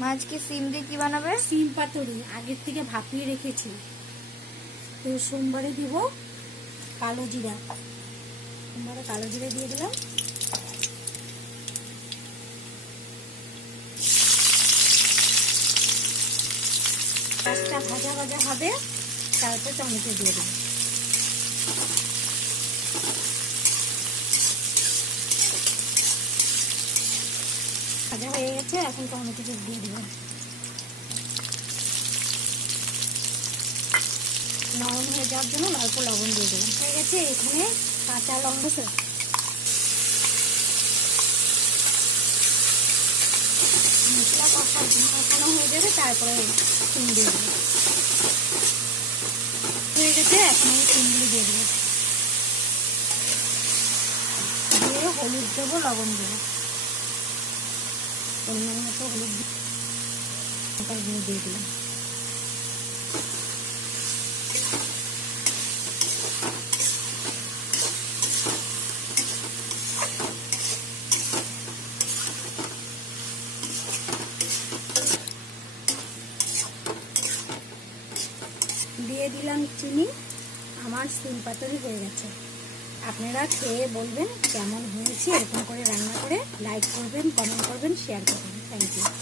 মাছ কি সিম দিয়ে কি বানাবে? সিম পাতুরি আগের থেকে ভাপিয়ে রেখেছি। তো সোমবারে দিব কালো জিরা, সোমবারে কালো জিরা দিয়ে দিলাম। মাছটা ভাজা ভাজা হবে, তারপর টমেটো দিয়ে দেবো। ভাজা হয়ে গেছে, এখন টমেটো দিয়ে দেবো। নরম হয়ে যাওয়ার জন্য অল্প লবণ দিয়ে দেবো। হয়ে গেছে, এখানে কাঁচা লঙ্কা মশলা কষানো হয়ে যাবে, তারপরে সিম দিয়ে দেবো। হয়ে গেছে, এখন আমি সিমগুলি দিয়ে দেবো। দিয়ে হলুদ দেবো, লবণ দেবো, পরিমাণ মতো হলুদ দিয়ে দিলাম। দিয়ে দিলাম চিনি। আমার সিম পাতুরি হয়ে গেছে। আপনারা খেয়ে বলবেন কেমন হয়েছে। এরকম করে রান্না করে লাইক করবেন, কমেন্ট করবেন, শেয়ার করবেন। Thank you.